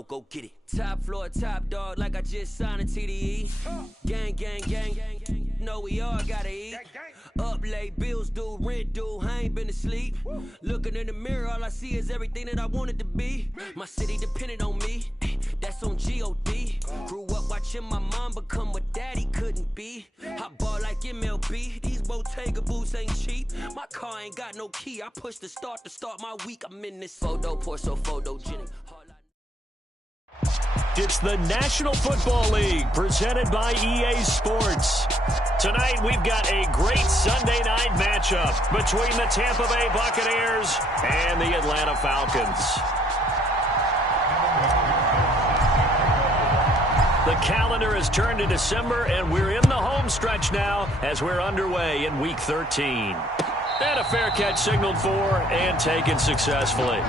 go get it. Top floor, top dog, like I just signed a TDE. Gang, gang, gang, gang, gang. Know we all gotta eat. Up late, bills due, rent due, I ain't been asleep. Looking in the mirror, all I see is everything that I wanted to be. My city depended on me, that's on G.O.D. Grew up watching my mom become what daddy couldn't be. I ball like MLB, these Bottega boots ain't cheap. My car ain't got no key, I push the start to start my week. I'm in this photo, pour so photogenic. It's the National Football League presented by EA Sports. Tonight we've got a great Sunday night matchup between the Tampa Bay Buccaneers and the Atlanta Falcons. The calendar has turned to December, and we're in the home stretch now as we're underway in Week 13. And a fair catch signaled for and taken successfully.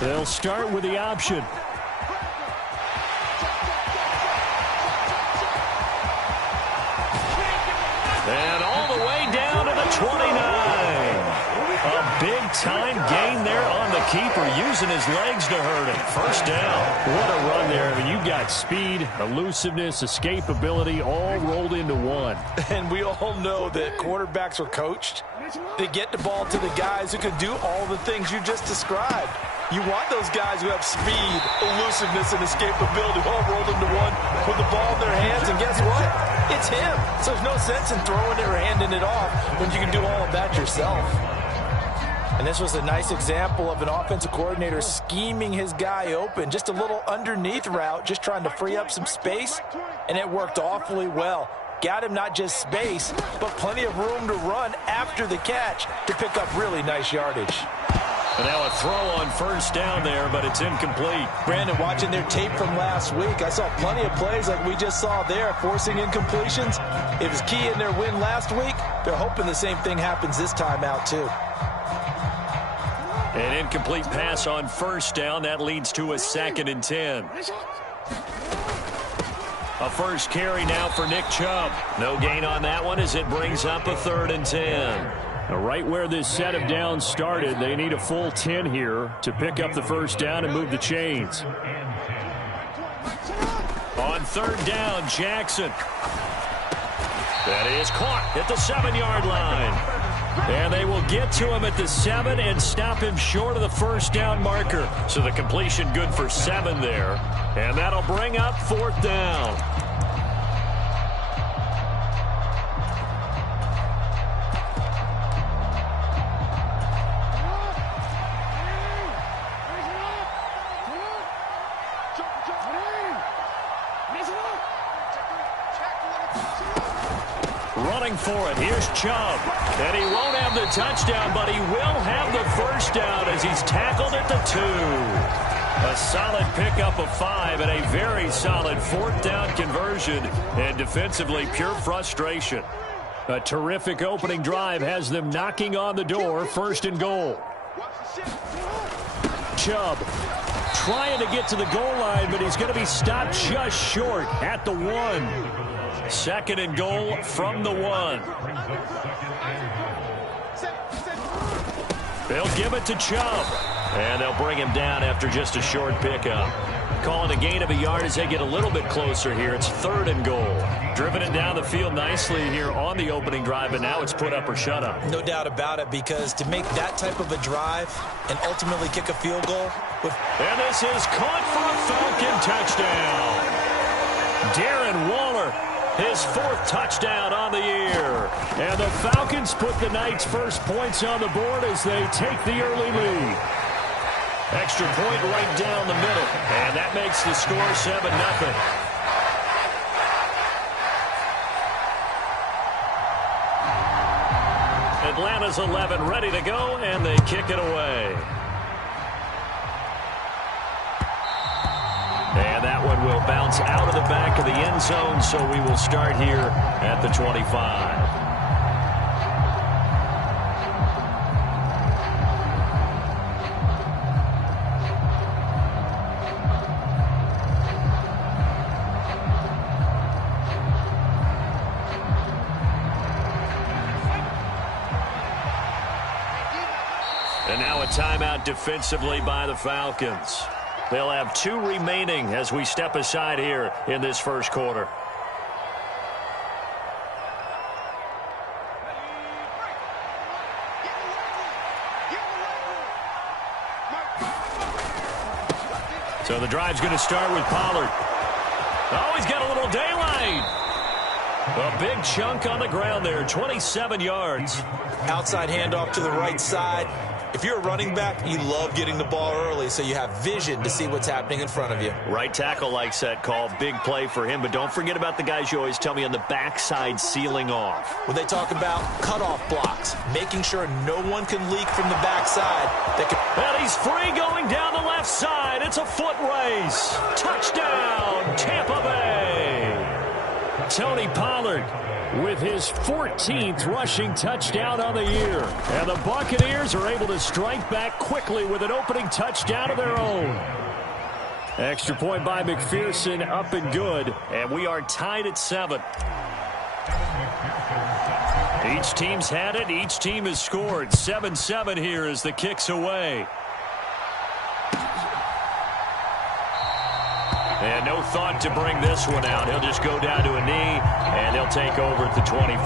They'll start with the option. And all the way down to the 29. A big-time gain there on the keeper, using his legs to hurt him. First down. What a run there. I mean, you've got speed, elusiveness, escapability all rolled into one. And we all know that quarterbacks are coached to get the ball to the guys who can do all the things you just described. You want those guys who have speed, elusiveness, and escapability all rolled into one with the ball in their hands. And guess what? It's him. So there's no sense in throwing it or handing it off when you can do all of that yourself. And this was a nice example of an offensive coordinator scheming his guy open. Just a little underneath route, just trying to free up some space. And it worked awfully well. Got him not just space, but plenty of room to run after the catch to pick up really nice yardage. And now a throw on first down there, but it's incomplete. Brandon, watching their tape from last week, I saw plenty of plays like we just saw there, forcing incompletions. It was key in their win last week. They're hoping the same thing happens this time out, too. An incomplete pass on first down. That leads to a 2nd and 10. A first carry now for Nick Chubb. No gain on that one as it brings up a 3rd and 10. Right where this set of downs started, they need a full 10 here to pick up the first down and move the chains. On 3rd down, Jackson. That is caught at the 7-yard line. And they will get to him at the 7 and stop him short of the first down marker. So the completion good for 7 there. And that'll bring up 4th down. Running for it. Here's Chubb. And he won't have the touchdown, but he will have the first down as he's tackled at the 2. A solid pickup of 5 and a very solid 4th down conversion. And defensively, pure frustration. A terrific opening drive has them knocking on the door. 1st and goal. Chubb trying to get to the goal line, but he's going to be stopped just short at the 1. 2nd and goal from the 1. They'll give it to Chubb. And they'll bring him down after just a short pickup. Calling a gain of a yard as they get a little bit closer here. It's 3rd and goal. Driven it down the field nicely here on the opening drive, and now it's put up or shut up. No doubt about it, because to make that type of a drive and ultimately kick a field goal. And this is caught for a Falcon touchdown. Darren Waller, his 4th touchdown on the year. And the Falcons put the night's first points on the board as they take the early lead. Extra point right down the middle. And that makes the score 7-0. Atlanta's 11 ready to go, and they kick it away. And that one will bounce out of the back of the end zone, so we will start here at the 25. And now a timeout defensively by the Falcons. They'll have 2 remaining as we step aside here in this first quarter. So the drive's going to start with Pollard. Oh, he's got a little daylight. A big chunk on the ground there, 27 yards. Outside handoff to the right side. If you're a running back, you love getting the ball early so you have vision to see what's happening in front of you. Right tackle likes that call. Big play for him. But don't forget about the guys you always tell me on the backside sealing off. When they talk about cutoff blocks, making sure no one can leak from the backside. And he's free going down the left side. It's a foot race. Touchdown, Tampa Bay. Tony Pollard with his 14th rushing touchdown on the year. And the Buccaneers are able to strike back quickly with an opening touchdown of their own. Extra point by McPherson, up and good. And we are tied at 7. Each team's had it. Each team has scored. 7-7 here as the kick's away. And no thought to bring this one out. He'll just go down to a knee, and he'll take over at the 25.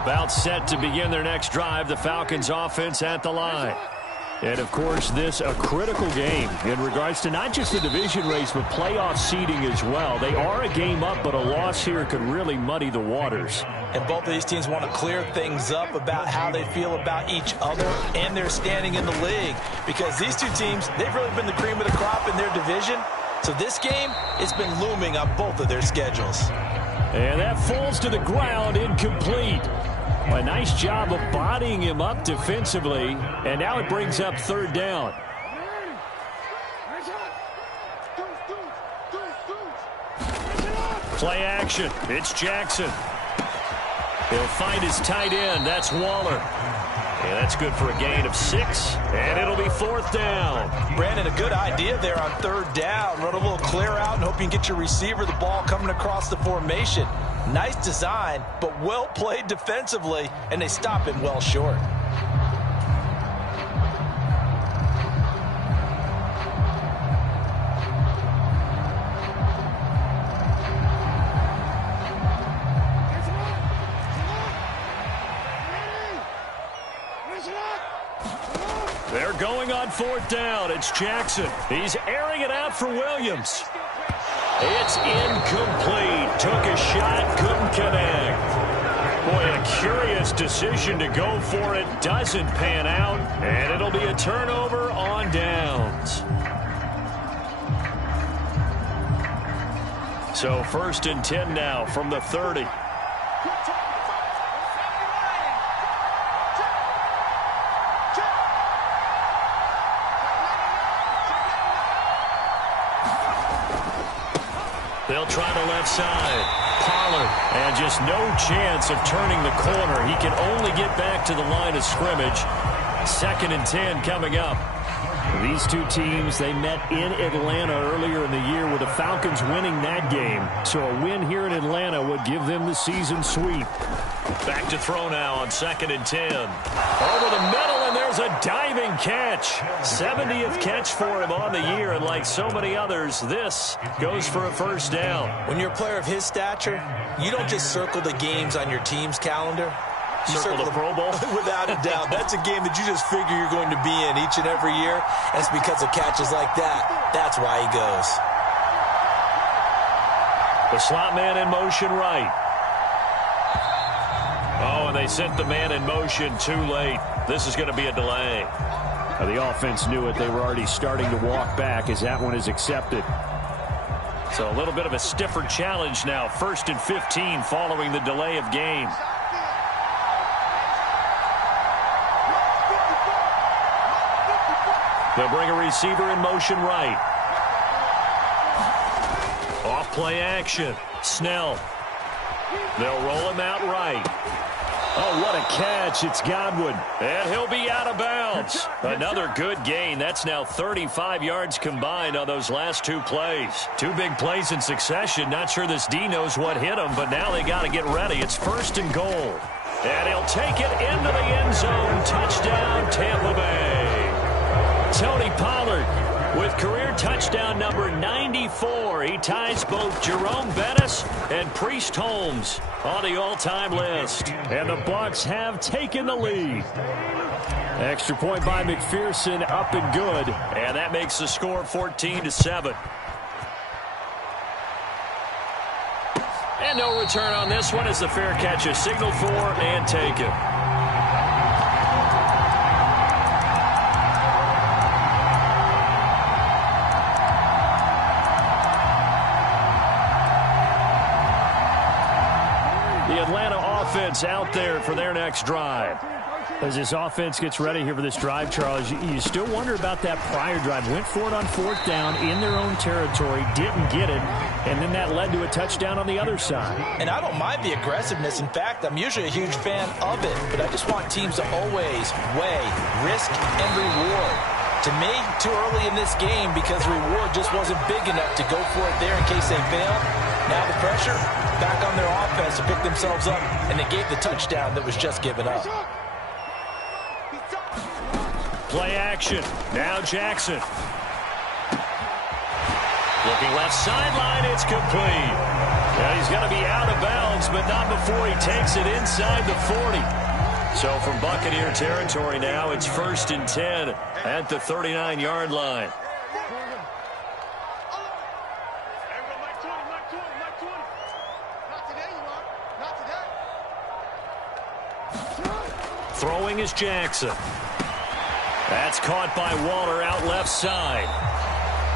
About set to begin their next drive, the Falcons offense at the line. And, of course, this a critical game in regards to not just the division race, but playoff seeding as well. They are a game up, but a loss here could really muddy the waters. And both of these teams want to clear things up about how they feel about each other and their standing in the league. Because these two teams, they've really been the cream of the crop in their division. So this game, it's been looming on both of their schedules. And that falls to the ground, incomplete. A nice job of bodying him up defensively. And now it brings up 3rd down. Play action. It's Jackson. He'll find his tight end. That's Waller. And that's good for a gain of 6. And it'll be 4th down. Brandon, a good idea there on 3rd down. Run a little clear out and hope you can get your receiver the ball coming across the formation. Nice design, but well played defensively, and they stop him well short. They're going on 4th down. It's Jackson. He's airing it out for Williams. It's incomplete. Took a shot, couldn't connect. Boy, a curious decision to go for it. Doesn't pan out, and it'll be a turnover on downs. So 1st and 10 now from the 30. They'll try the left side. Pollard. And just no chance of turning the corner. He can only get back to the line of scrimmage. 2nd and 10 coming up. These two teams, they met in Atlanta earlier in the year with the Falcons winning that game. So a win here in Atlanta would give them the season sweep. Back to throw now on 2nd and 10. Over the middle, and there's a diving catch. 70th catch for him on the year, and like so many others, this goes for a 1st down. When you're a player of his stature, you don't just circle the games on your team's calendar. You circle the Pro Bowl? Without a doubt. That's a game that you just figure you're going to be in each and every year, and it's because of catches like that. That's why he goes. The slot man in motion right. Oh, and they sent the man in motion too late. This is going to be a delay. The offense knew it. They were already starting to walk back as that one is accepted. So a little bit of a stiffer challenge now. 1st and 15 following the delay of game. They'll bring a receiver in motion right. Off play action. Snell. They'll roll him out right. Oh, what a catch. It's Godwin. And he'll be out of bounds. Another good gain. That's now 35 yards combined on those last two plays. Two big plays in succession. Not sure this D knows what hit him, but now they got to get ready. It's 1st and goal. And he'll take it into the end zone. Touchdown, Tampa Bay. Tony Pollard with career touchdown number 94. He ties both Jerome Bettis and Priest Holmes on the all-time list. And the Bucs have taken the lead. Extra point by McPherson, up and good. And that makes the score 14-7. And no return on this one as the fair catch is signaled for and taken. The Atlanta offense out there for their next drive. As this offense gets ready here for this drive, Charles, you still wonder about that prior drive. Went for it on 4th down in their own territory, didn't get it, and then that led to a touchdown on the other side. And I don't mind the aggressiveness. In fact, I'm usually a huge fan of it, but I just want teams to always weigh risk and reward. To me, too early in this game because the reward just wasn't big enough to go for it there in case they failed. Now the pressure back on their offense to pick themselves up, and they gave the touchdown that was just given up. Play action. Now Jackson. Looking left sideline. It's complete. And he's going to be out of bounds, but not before he takes it inside the 40. So from Buccaneer territory now, it's 1st and 10 at the 39-yard line. Throwing is Jackson. That's caught by Waller out left side.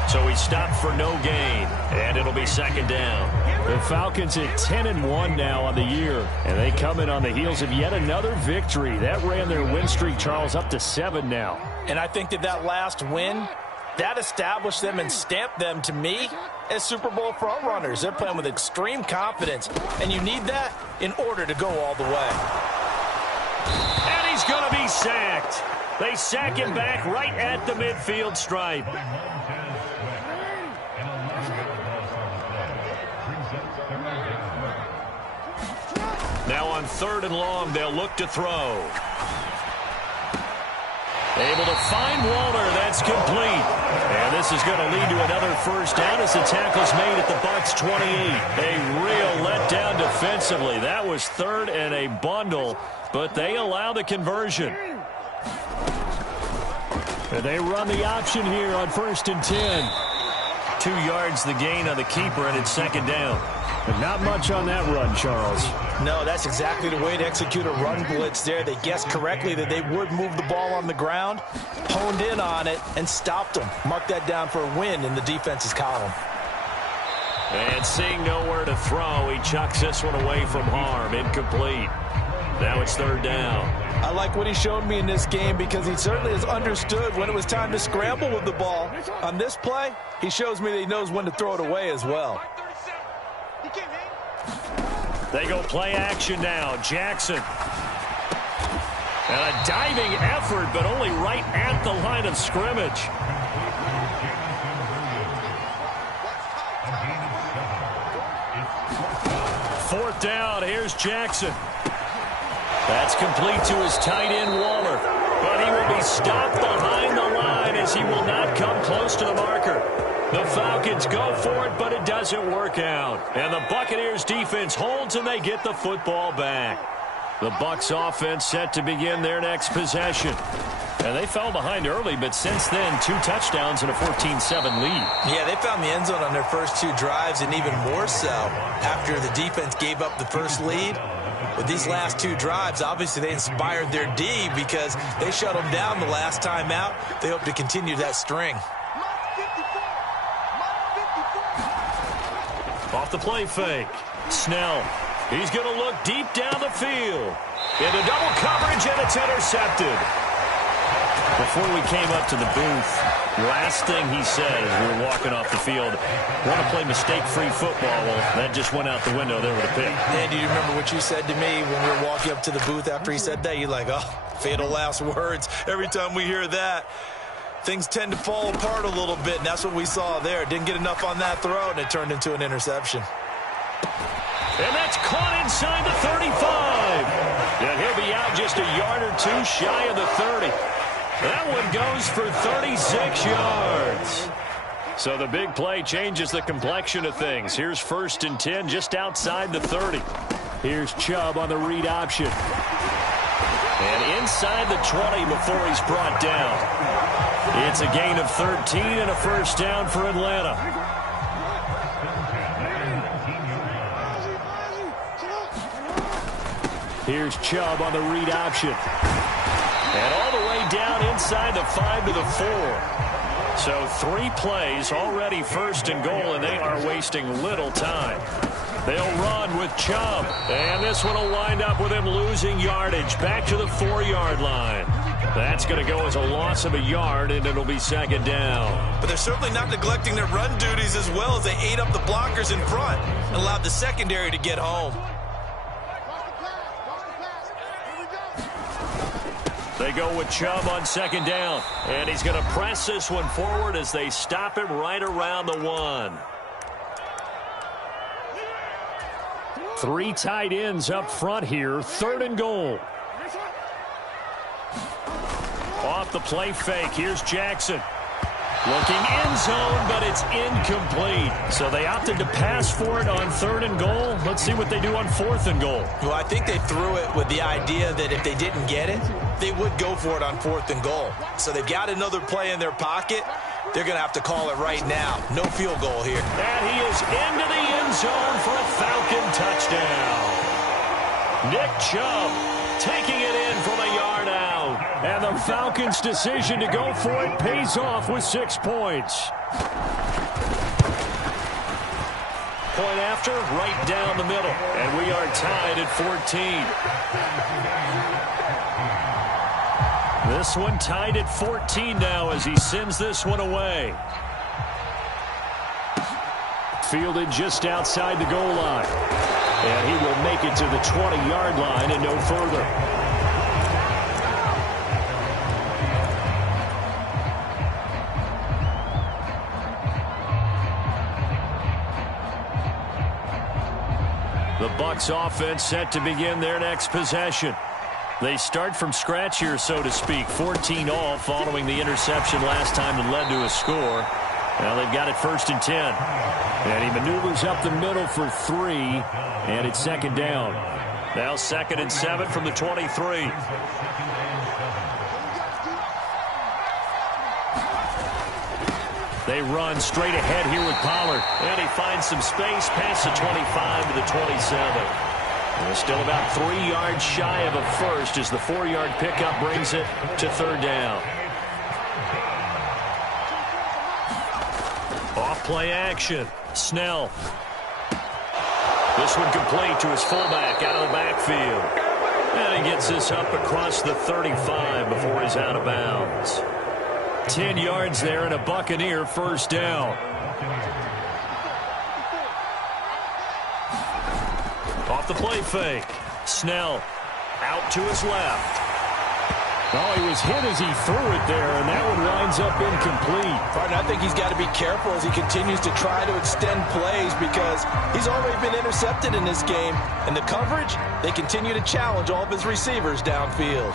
So he stopped for no gain, and it'll be 2nd down. The Falcons at 10-1 now on the year, and they come in on the heels of yet another victory. That ran their win streak, Charles, up to 7 now. And I think that last win, that established them and stamped them, to me, as Super Bowl frontrunners. They're playing with extreme confidence, and you need that in order to go all the way. And he's going to be sacked. They sack him back right at the midfield stripe. Now on 3rd and long, they'll look to throw. Able to find Waller. That's complete. And this is going to lead to another 1st down as the tackle's made at the Bucs 28. A real letdown defensively. That was 3rd and a bundle, but they allow the conversion. And they run the option here on 1st and 10. 2 yards the gain on the keeper, and it's 2nd down. But not much on that run, Charles. No, that's exactly the way to execute a run blitz there. They guessed correctly that they would move the ball on the ground, honed in on it, and stopped them. Mark that down for a win in the defense's column. And seeing nowhere to throw, he chucks this one away from harm. Incomplete. Now it's 3rd down. I like what he showed me in this game because he certainly has understood when it was time to scramble with the ball. On this play, he shows me that he knows when to throw it away as well. They go play action now. Jackson. And a diving effort, but only right at the line of scrimmage. Fourth down. Here's Jackson. That's complete to his tight end, Waller. But he will be stopped behind the line as he will not come close to the marker. The Falcons go for it, but it doesn't work out. And the Buccaneers defense holds, and they get the football back. The Bucs offense set to begin their next possession. And they fell behind early, but since then, 2 touchdowns and a 14-7 lead. Yeah, they found the end zone on their first 2 drives, and even more so after the defense gave up the first lead. With these last 2 drives, obviously they inspired their D because they shut them down the last time out. They hope to continue that string. Off the play fake. Snell. He's going to look deep down the field. Into double coverage, and it's intercepted. Before we came up to the booth, last thing he said as we were walking off the field, want to play mistake-free football. Well, that just went out the window there with a pick. And do you remember what you said to me when we were walking up to the booth after he said that? You're like, oh, fatal last words. Every time we hear that, things tend to fall apart a little bit, and that's what we saw there. Didn't get enough on that throw, and it turned into an interception. And that's caught inside the 35. And he'll be out just a yard or two shy of the 30. That one goes for 36 yards. So the big play changes the complexion of things. Here's 1st and 10 just outside the 30. Here's Chubb on the read option. And inside the 20 before he's brought down. It's a gain of 13 and a first down for Atlanta. Here's Chubb on the read option. And all the way down inside the 5 to the 4. So 3 plays already 1st and goal, and they are wasting little time. They'll run with Chubb. And this one will wind up with him losing yardage back to the 4-yard line. That's going to go as a loss of a yard, and it'll be 2nd down. But they're certainly not neglecting their run duties as well as they ate up the blockers in front and allowed the secondary to get home. They go with Chubb on 2nd down. And he's going to press this one forward as they stop him right around the 1. 3 tight ends up front here. 3rd and goal. Off the play fake. Here's Jackson. Looking end zone, but it's incomplete. So they opted to pass for it on 3rd and goal. Let's see what they do on 4th and goal. Well, I think they threw it with the idea that if they didn't get it, they would go for it on 4th and goal. So they've got another play in their pocket. They're going to have to call it right now. No field goal here. And he is into the end zone for a Falcon touchdown. Nick Chubb taking it in from a yard out. And the Falcons' decision to go for it pays off with 6 points. Point after, right down the middle. And we are tied at 14. This one tied at 14 now as he sends this one away. Fielded just outside the goal line. And he will make it to the 20-yard line and no further. The Bucs offense set to begin their next possession. They start from scratch here, so to speak. 14 all following the interception last time that led to a score. Now they've got it 1st and 10. And he maneuvers up the middle for 3. And it's 2nd down. Now 2nd and 7 from the 23. They run straight ahead here with Pollard. And he finds some space past the 25 to the 27. And still about 3 yards shy of a first as the 4-yard pickup brings it to 3rd down. Off play action. Snell. This one complete to his fullback out of the backfield. And he gets this up across the 35 before he's out of bounds. 10 yards there and a Buccaneer 1st down. Off the play fake. Snell out to his left. Oh, he was hit as he threw it there, and that one winds up incomplete. Partner, I think he's got to be careful as he continues to try to extend plays because he's already been intercepted in this game. And the coverage, they continue to challenge all of his receivers downfield.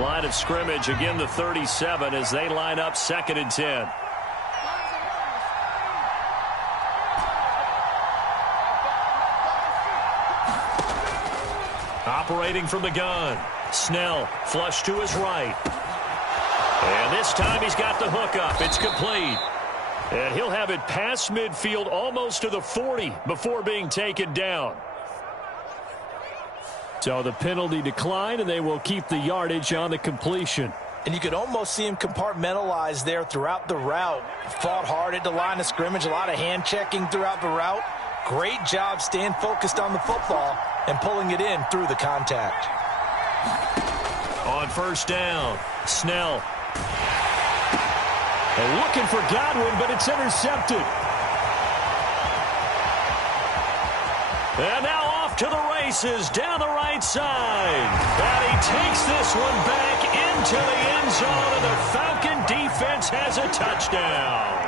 Line of scrimmage, again the 37 as they line up 2nd and 10. Operating from the gun. Snell flush to his right. And this time he's got the hook up. It's complete. And he'll have it past midfield almost to the 40 before being taken down. So the penalty declined, and they will keep the yardage on the completion. And you could almost see him compartmentalize there throughout the route. Fought hard at the line of scrimmage, a lot of hand checking throughout the route. Great job staying focused on the football and pulling it in through the contact. On 1st down, Snell. They're looking for Godwin, but it's intercepted. And now off to the races down the right side. And he takes this one back into the end zone, and the Falcon defense has a touchdown.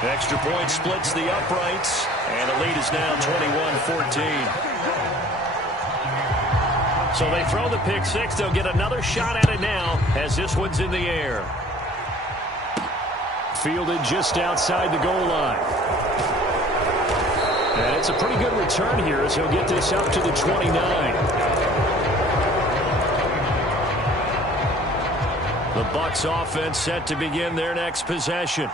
Extra point splits the uprights, and the lead is now 21-14. So they throw the pick six. They'll get another shot at it now as this one's in the air. Fielded just outside the goal line. And it's a pretty good return here as he'll get this up to the 29. The Bucs offense set to begin their next possession.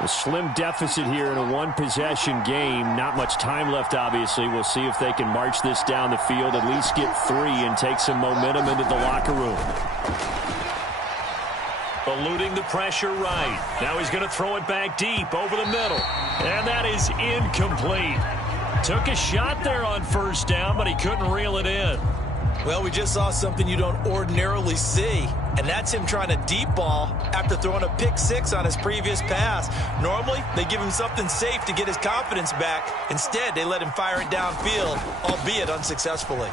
A slim deficit here in a one-possession game. Not much time left, obviously. We'll see if they can march this down the field, at least get 3 and take some momentum into the locker room. Eluding the pressure right. Now he's going to throw it back deep over the middle. And that is incomplete. Took a shot there on first down, but he couldn't reel it in. Well, we just saw something you don't ordinarily see, and that's him trying to deep ball after throwing a pick six on his previous pass. Normally, they give him something safe to get his confidence back. Instead, they let him fire it downfield, albeit unsuccessfully.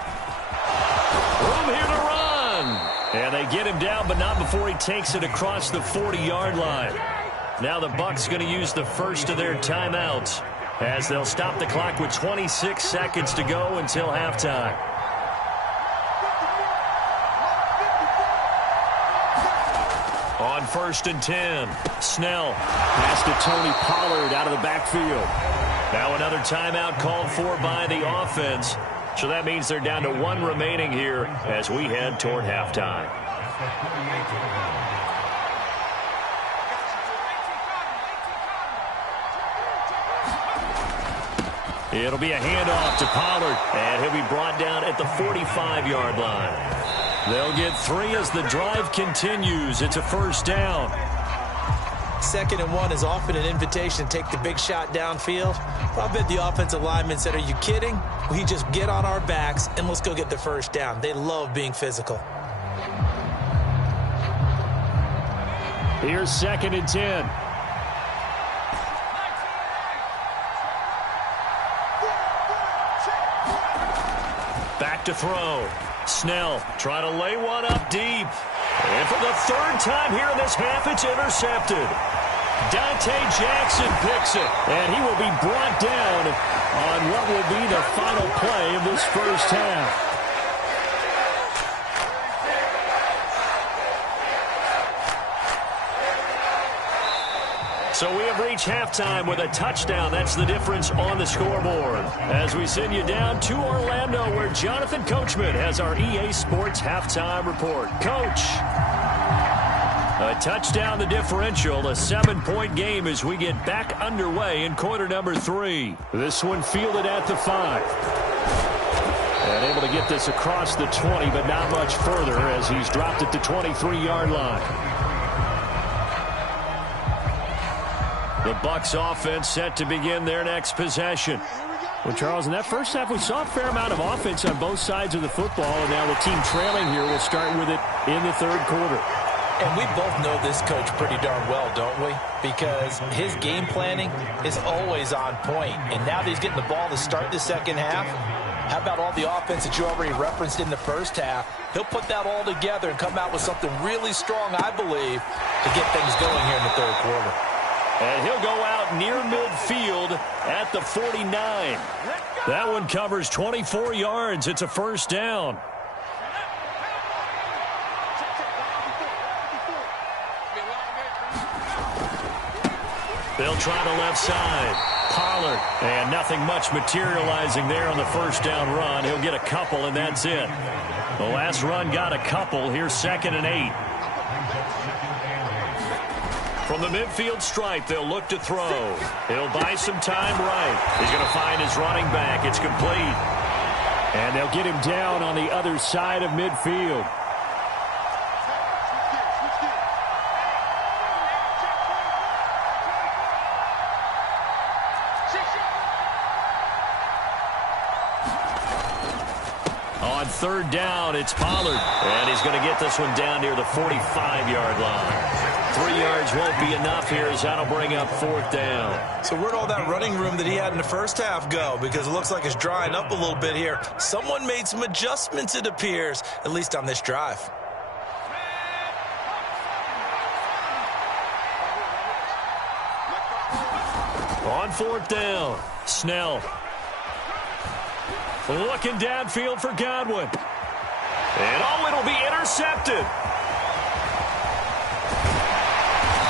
Room here to run. And they get him down, but not before he takes it across the 40-yard line. Now the Bucs going to use the first of their timeouts as they'll stop the clock with 26 seconds to go until halftime. On 1st and 10, Snell pass to Tony Pollard out of the backfield. Now another timeout called for by the offense. So that means they're down to 1 remaining here as we head toward halftime. It'll be a handoff to Pollard, and he'll be brought down at the 45-yard line. They'll get 3 as the drive continues. It's a first down. 2nd and 1 is often an invitation to take the big shot downfield. I bet the offensive lineman said, "Are you kidding? We just get on our backs and let's go get the first down." They love being physical. Here's 2nd and 10. Back to throw. Snell trying to lay one up deep. And for the 3rd time here in this half, it's intercepted. Dante Jackson picks it, and he will be brought down on what will be the final play of this first half. So we have reached halftime with a touchdown. That's the difference on the scoreboard. As we send you down to Orlando, where Jonathan Coachman has our EA Sports halftime report. Coach. A touchdown, the differential, a 7-point game as we get back underway in quarter number 3. This one fielded at the 5. And able to get this across the 20, but not much further as he's dropped at the 23-yard line. The Bucs offense set to begin their next possession. Well, Charles, in that first half, we saw a fair amount of offense on both sides of the football, and now the team trailing here will start with it in the 3rd quarter. And we both know this coach pretty darn well, don't we? Because his game planning is always on point. And now that he's getting the ball to start the second half, how about all the offense that you already referenced in the first half? He'll put that all together and come out with something really strong, I believe, to get things going here in the 3rd quarter. And he'll go out near midfield at the 49. That one covers 24 yards. It's a first down. They'll try the left side. Pollard. And nothing much materializing there on the first down run. He'll get a couple, and that's it. The last run got a couple. Here's 2nd and 8. From the midfield stripe, they'll look to throw. He'll buy some time right. He's going to find his running back. It's complete. And they'll get him down on the other side of midfield. On On third down, it's Pollard. And he's going to get this one down near the 45-yard line. 3 yards won't be enough here as that'll bring up fourth down. So where'd all that running room that he had in the first half go? Because it looks like it's drying up a little bit here. Someone made some adjustments, it appears, at least on this drive. On fourth down, Snell. Looking downfield for Godwin. And it'll be intercepted.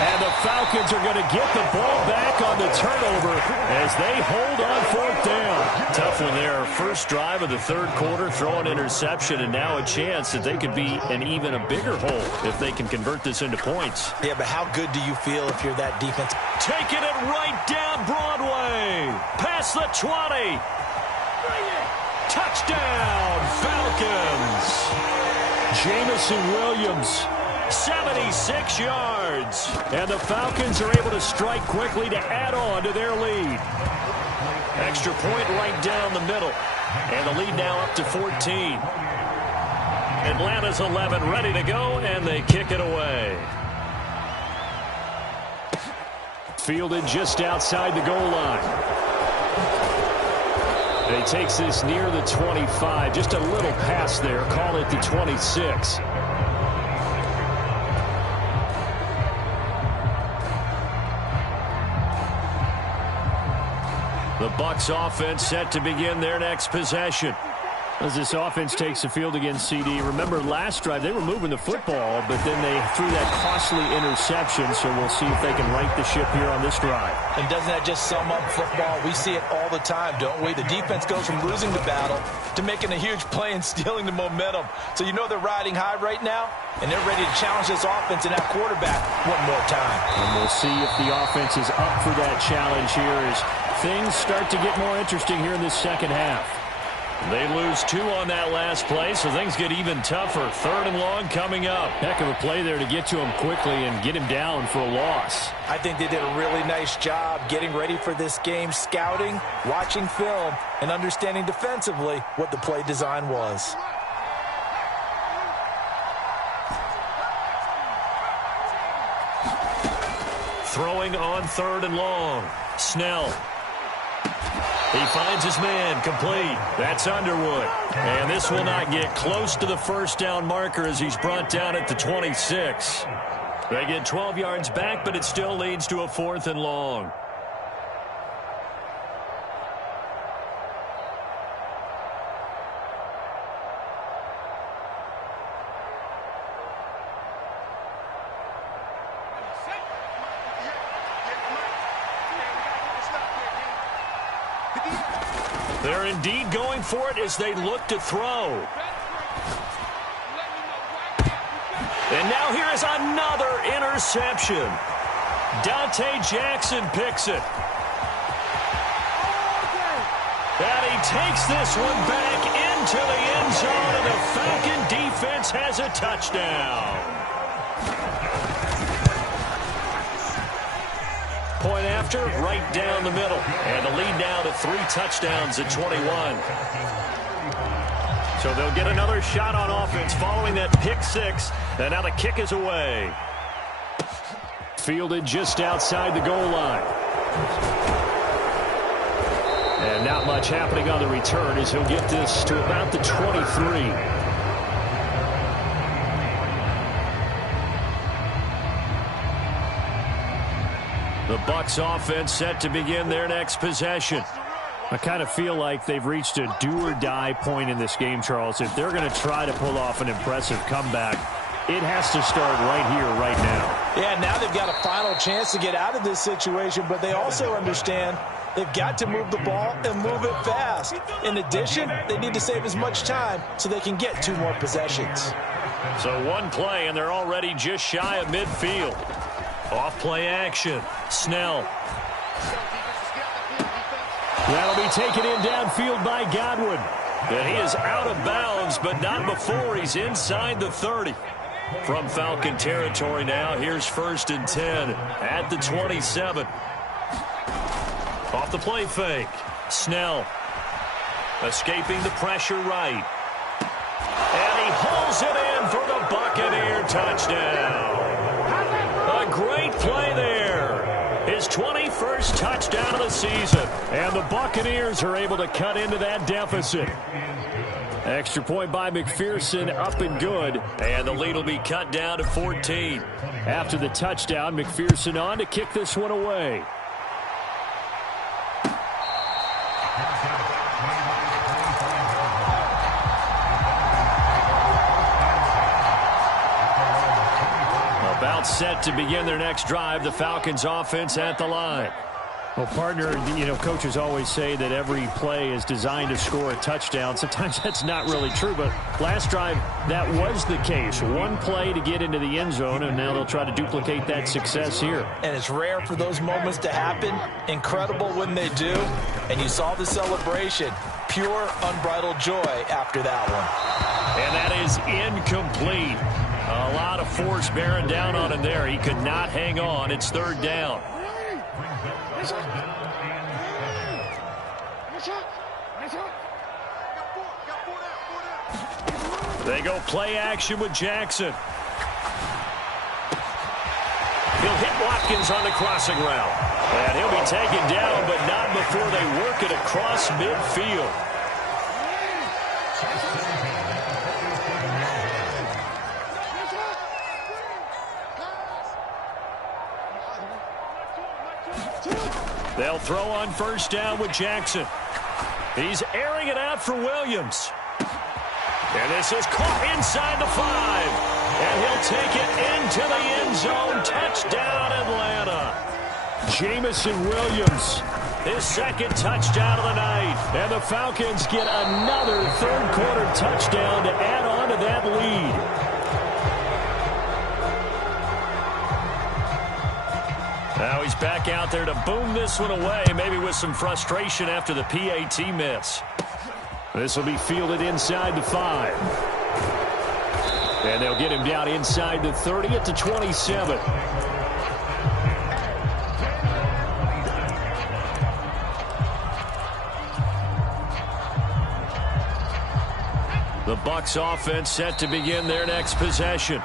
And the Falcons are going to get the ball back on the turnover as they hold on fourth down. Tough one there. First drive of the third quarter, throw an interception, and now a chance that they could be in even a bigger hole if they can convert this into points. Yeah, but how good do you feel if you're that defense? Taking it right down Broadway. Past the 20. Touchdown, Falcons. Jamison Williams, 76 yards. And the Falcons are able to strike quickly to add on to their lead. Extra point right down the middle. And the lead now up to 14. Atlanta's 11 ready to go, and they kick it away. Fielded just outside the goal line. He takes this near the 25, just a little past there, call it the 26. The Bucs offense set to begin their next possession. As this offense takes the field against CD, remember last drive they were moving the football, but then they threw that costly interception, so we'll see if they can right the ship here on this drive. And doesn't that just sum up football? We see it all the time, don't we? The defense goes from losing the battle to making a huge play and stealing the momentum. So you know they're riding high right now, and they're ready to challenge this offense and that quarterback one more time. And we'll see if the offense is up for that challenge here as things start to get more interesting here in this second half. They lose 2 on that last play, so things get even tougher. Third and long coming up. Heck of a play there to get to him quickly and get him down for a loss. I think they did a really nice job getting ready for this game, scouting, watching film, and understanding defensively what the play design was. Throwing on third and long. Snell. He finds his man, complete. That's Underwood. And this will not get close to the first down marker as he's brought down at the 26. They get 12 yards back, but it still leads to a fourth and long. They're indeed going for it as they look to throw. And now here is another interception. Dante Jackson picks it. And he takes this one back into the end zone, and the Falcon defense has a touchdown. Point after, right down the middle. And the lead now to 3 touchdowns at 21. So they'll get another shot on offense following that pick 6. And now the kick is away. Fielded just outside the goal line. And not much happening on the return as he'll get this to about the 23. The Bucs offense set to begin their next possession. I kind of feel like they've reached a do-or-die point in this game, Charles. If they're going to try to pull off an impressive comeback, it has to start right here, right now. Yeah, now they've got a final chance to get out of this situation, but they also understand they've got to move the ball and move it fast. In addition, they need to save as much time so they can get 2 more possessions. So one play, and they're already just shy of midfield. Off-play action. Snell. That'll be taken in downfield by Godwin. And he is out of bounds, but not before he's inside the 30. From Falcon territory now, here's 1st and 10 at the 27. Off the play fake. Snell escaping the pressure right. And he hauls it in for the Buccaneer touchdown. A great play there. His 21st touchdown of the season. And the Buccaneers are able to cut into that deficit. Extra point by McPherson, up and good. And the lead will be cut down to 14. After the touchdown, McPherson on to kick this one away. About set to begin their next drive, the Falcons offense at the line. Well, partner, coaches always say that every play is designed to score a touchdown. Sometimes that's not really true, but last drive, that was the case. One play to get into the end zone, and now they'll try to duplicate that success here. And it's rare for those moments to happen. Incredible when they do. And you saw the celebration. Pure, unbridled joy after that one. And that is incomplete. A lot of force bearing down on him there. He could not hang on. It's third down. They go play action with Jackson. He'll hit Watkins on the crossing route. And he'll be taken down, but not before they work it across midfield. They'll throw on first down with Jackson. He's airing it out for Williams. And this is caught inside the 5. And he'll take it into the end zone. Touchdown, Atlanta. Jamison Williams, his second touchdown of the night. And the Falcons get another third-quarter touchdown to add on to that lead. Now he's back out there to boom this one away, maybe with some frustration after the PAT miss. This will be fielded inside the 5. And they'll get him down inside the 30 at the 27. The Bucs offense set to begin their next possession.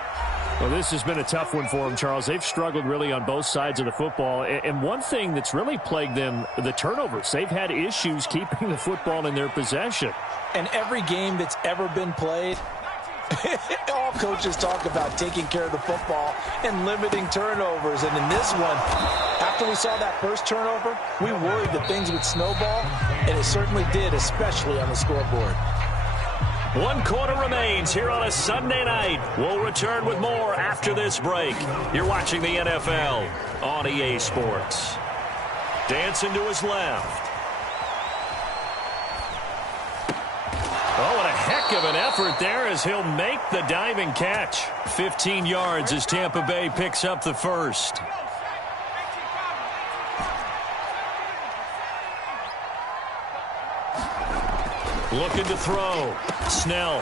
Well, this has been a tough one for them, Charles. They've struggled really on both sides of the football. And one thing that's really plagued them, the turnovers. They've had issues keeping the football in their possession. And every game that's ever been played, all coaches talk about taking care of the football and limiting turnovers. And in this one, after we saw that first turnover, we worried that things would snowball, and it certainly did, especially on the scoreboard. 1 quarter remains here on a Sunday night. We'll return with more after this break. You're watching the NFL on EA Sports. Dancing to his left. Oh, and a heck of an effort there as he'll make the diving catch. 15 yards as Tampa Bay picks up the first. Looking to throw. Snell.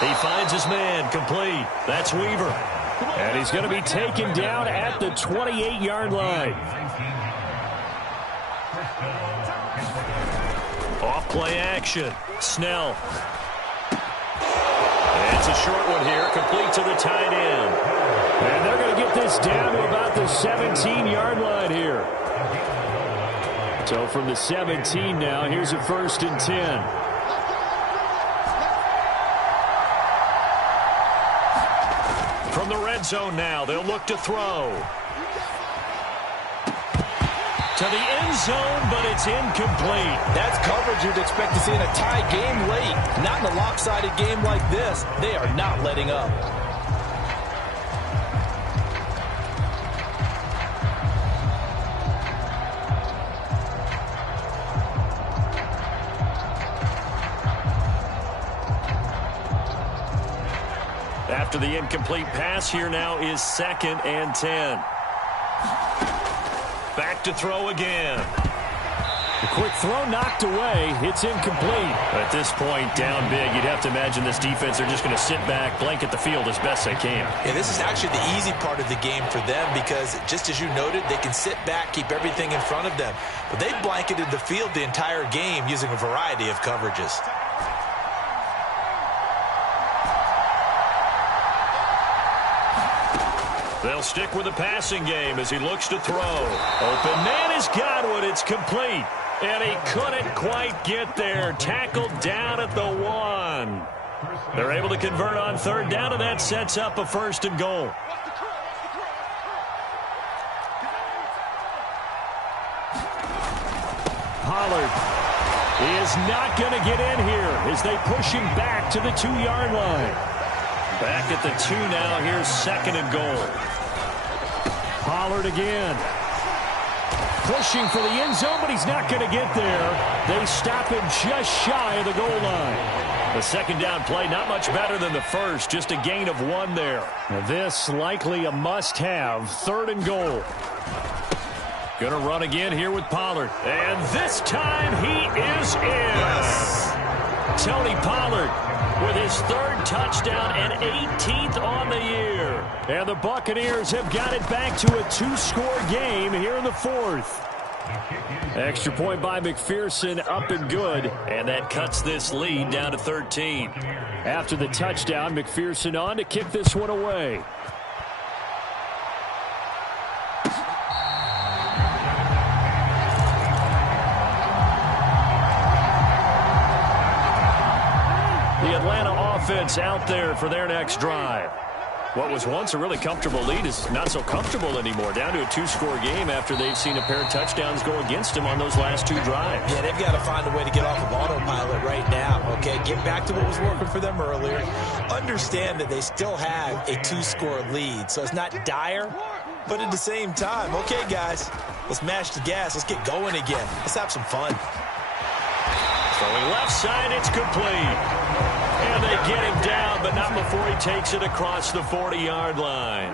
He finds his man. Complete. That's Weaver. And he's going to be taken down at the 28-yard line. Off play action. Snell. And it's a short one here. Complete to the tight end. And they're going to get this down to about the 17-yard line here. So from the 17 now, here's a 1st and 10. From the red zone now, they'll look to throw. To the end zone, but it's incomplete. That's coverage you'd expect to see in a tie game late. Not in a lopsided game like this. They are not letting up. After the incomplete pass, here now is 2nd and 10. Back to throw again. A quick throw knocked away. It's incomplete. At this point, down big, you'd have to imagine this defense are just going to sit back, blanket the field as best they can. Yeah, this is actually the easy part of the game for them because, just as you noted, they can sit back, keep everything in front of them. But they've blanketed the field the entire game using a variety of coverages. They'll stick with the passing game as he looks to throw. Open man has got one. It's complete. And he couldn't quite get there. Tackled down at the 1. They're able to convert on third down, and that sets up a 1st and goal. Pollard is not going to get in here as they push him back to the 2-yard line. Back at the 2 now. Here's 2nd and goal. Pollard again. Pushing for the end zone, but he's not going to get there. They stop him just shy of the goal line. The 2nd down play, not much better than the first. Just a gain of 1 there. Now this likely a must-have. 3rd and goal. Going to run again here with Pollard. And this time he is in. Yes. Tony Pollard with his 3rd touchdown and 18th on the year. And the Buccaneers have got it back to a 2-score game here in the 4th. Extra point by McPherson, up and good. And that cuts this lead down to 13. After the touchdown, McPherson on to kick this one away. The Atlanta offense out there for their next drive. What was once a really comfortable lead is not so comfortable anymore. Down to a 2-score game after they've seen a pair of touchdowns go against them on those last 2 drives. Yeah, they've got to find a way to get off of autopilot right now, okay? Get back to what was working for them earlier. Understand that they still have a 2-score lead, so it's not dire, but at the same time, okay, guys, let's mash the gas. Let's get going again. Let's have some fun. Throwing left side, it's complete. And they get him down, but not before he takes it across the 40-yard line.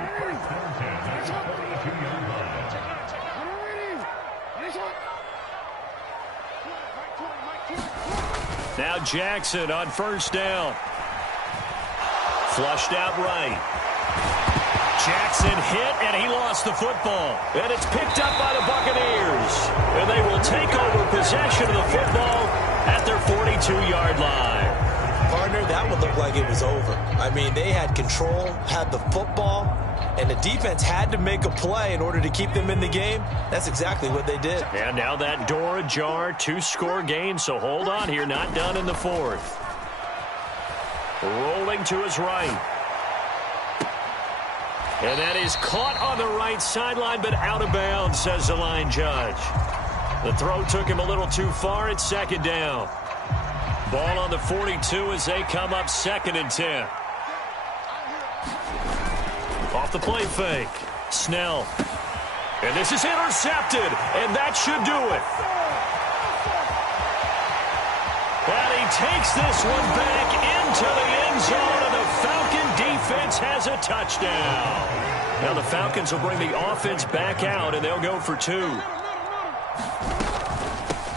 Now Jackson on 1st down. Flushed out right. Jackson hit, and he lost the football. And it's picked up by the Buccaneers. And they will take over possession of the football at their 42-yard line. Partner, that would look like it was over. I mean, they had control, had the football, and the defense had to make a play in order to keep them in the game. That's exactly what they did. And now that door ajar, 2-score game, so hold on here, not done in the 4th. Rolling to his right. And that is caught on the right sideline, but out of bounds, says the line judge. The throw took him a little too far. It's 2nd down. Ball on the 42 as they come up 2nd and 10. Off the play fake. Snell. And this is intercepted, and that should do it. And he takes this one back into the end zone, and the Falcon defense has a touchdown. Now the Falcons will bring the offense back out, and they'll go for 2.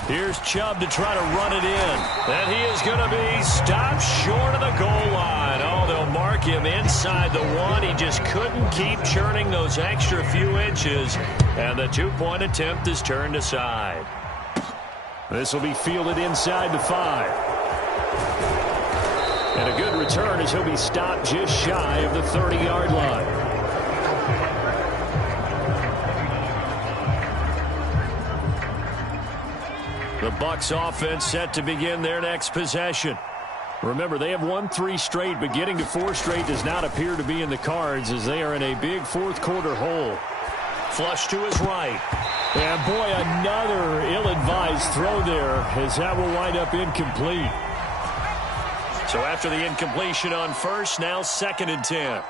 Here's Chubb to try to run it in. And he is going to be stopped short of the goal line. Oh, they'll mark him inside the 1. He just couldn't keep churning those extra few inches. And the 2-point attempt is turned aside. This will be fielded inside the 5. And a good return as he'll be stopped just shy of the 30-yard line. The Bucs offense set to begin their next possession. Remember, they have won 3 straight, but getting to 4 straight does not appear to be in the cards as they are in a big 4th quarter hole. Flush to his right. And boy, another ill-advised throw there as that will wind up incomplete. So after the incompletion on 1st, now 2nd and 10.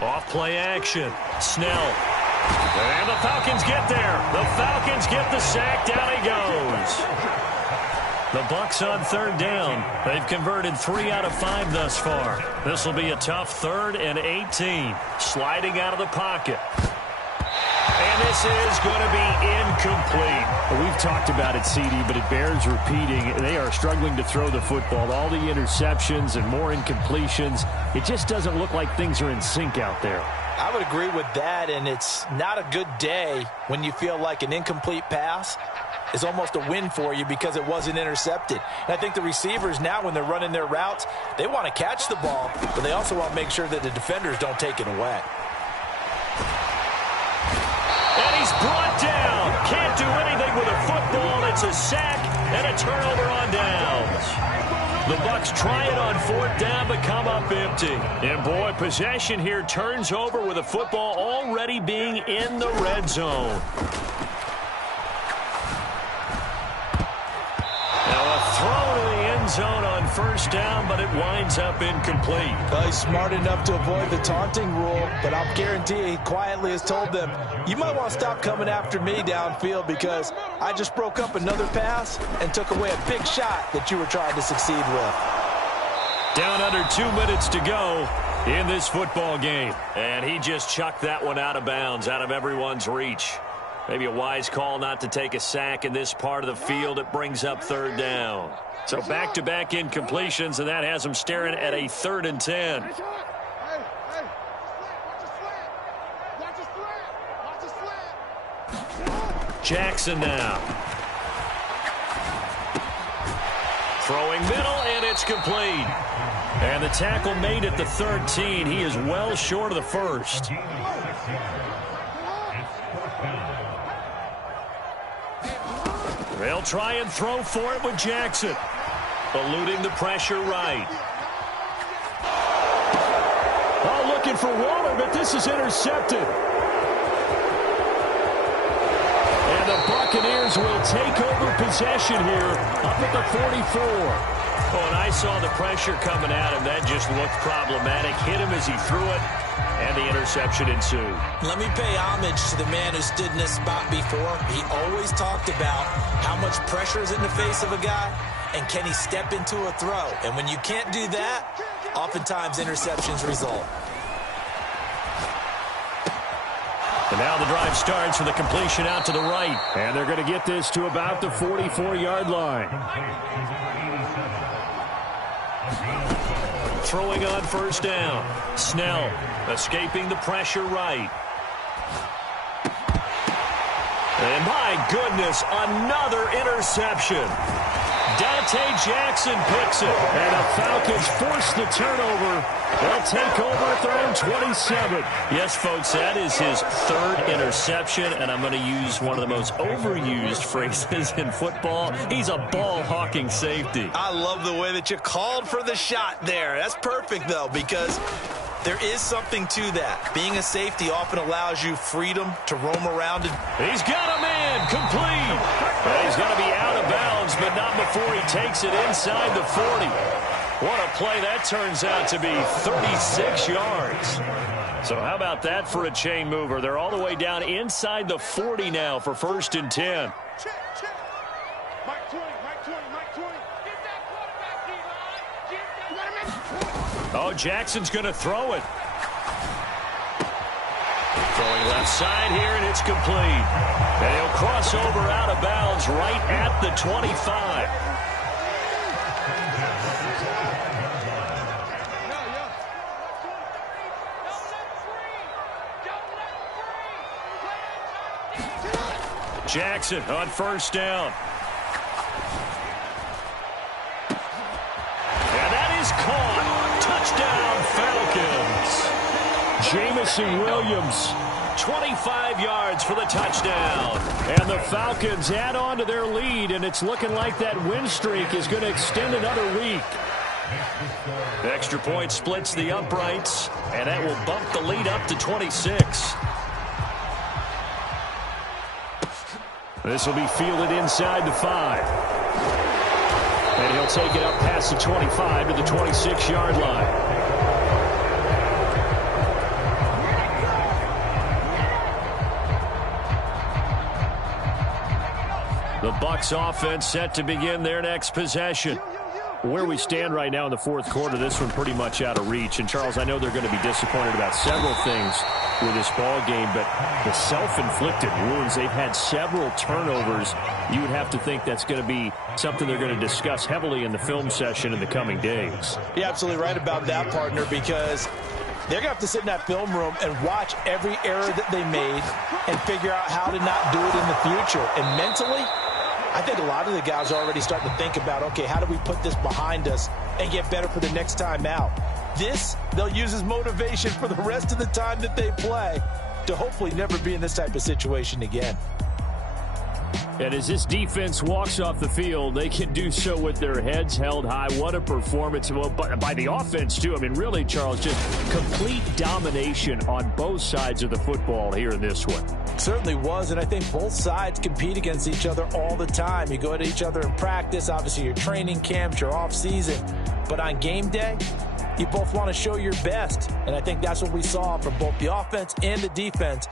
Off play action. Snell. And the Falcons get there. The Falcons get the sack. Down he goes. The Bucs on 3rd down. They've converted 3 out of 5 thus far. This will be a tough 3rd and 18. Sliding out of the pocket. And this is going to be incomplete. Well, we've talked about it, CD, but it bears repeating. They are struggling to throw the football. All the interceptions and more incompletions. It just doesn't look like things are in sync out there. I would agree with that, and it's not a good day when you feel like an incomplete pass is almost a win for you because it wasn't intercepted. And I think the receivers now, when they're running their routes, they want to catch the ball, but they also want to make sure that the defenders don't take it away. down. Can't do anything with a football. It's a sack and a turnover on downs. The Bucs try it on 4th down, but come up empty. And boy, possession here turns over with a football already being in the red zone. Now a throw to the end zone on 1st down, but it winds up incomplete. Well, he's smart enough to avoid the taunting rule, but I'll guarantee you he quietly has told them, you might want to stop coming after me downfield because I just broke up another pass and took away a big shot that you were trying to succeed with. Down under 2 minutes to go in this football game. And he just chucked that one out of bounds, out of everyone's reach. Maybe a wise call not to take a sack in this part of the field. It brings up 3rd down. So back-to-back incompletions, and that has him staring at a 3rd and 10. Jackson now. Throwing middle, and it's complete. And the tackle made at the 13. He is well short of the 1st. They'll try and throw for it with Jackson. Eluding the pressure right. Oh, looking for Waller, but this is intercepted. And the Buccaneers will take over possession here up at the 44. Oh, and I saw the pressure coming at him. That just looked problematic. Hit him as he threw it, and the interception ensued. Let me pay homage to the man who stood in this spot before. He always talked about how much pressure is in the face of a guy, and can he step into a throw. And when you can't do that, oftentimes interceptions result. And now the drive starts with a completion out to the right. And they're going to get this to about the 44-yard line. Throwing on 1st down. Snell escaping the pressure right. And my goodness, another interception. Dante Jackson picks it. And the Falcons force the turnover. They'll take over at their own 27. Yes, folks, that is his 3rd interception, and I'm going to use one of the most overused phrases in football. He's a ball-hawking safety. I love the way that you called for the shot there. That's perfect, though, because there is something to that. Being a safety often allows you freedom to roam around. He's got a man complete. And he's going to be out of bounds, but not before he takes it inside the 40. What a play that turns out to be, 36 yards. So how about that for a chain mover? They're all the way down inside the 40 now for 1st and 10. Oh, Jackson's going to throw it. Throwing left side here, and it's complete. And he'll cross over out of bounds right at the 25. Jackson on 1st down. And that is caught. Touchdown, Falcons. Jamison Williams. 25 yards for the touchdown. And the Falcons add on to their lead, and it's looking like that win streak is going to extend another week. The extra point splits the uprights, and that will bump the lead up to 26. This will be fielded inside the 5. And he'll take it up past the 25 to the 26-yard line. The Bucs offense set to begin their next possession. Where we stand right now in the 4th quarter, this one pretty much out of reach. And, Charles, I know they're going to be disappointed about several things with this ball game, but the self-inflicted wounds, they've had several turnovers. You would have to think that's going to be something they're going to discuss heavily in the film session in the coming days. You're absolutely right about that, partner, because they're going to have to sit in that film room and watch every error that they made and figure out how to not do it in the future. And mentally, I think a lot of the guys are already starting to think about, okay, how do we put this behind us and get better for the next time out? This, they'll use as motivation for the rest of the time that they play to hopefully never be in this type of situation again. And as this defense walks off the field, they can do so with their heads held high. What a performance by the offense, too. I mean, really, Charles, just complete domination on both sides of the football here in this one. Certainly was, and I think both sides compete against each other all the time. You go at each other in practice, obviously your training camps, your off-season. But on game day, you both want to show your best. And I think that's what we saw from both the offense and the defense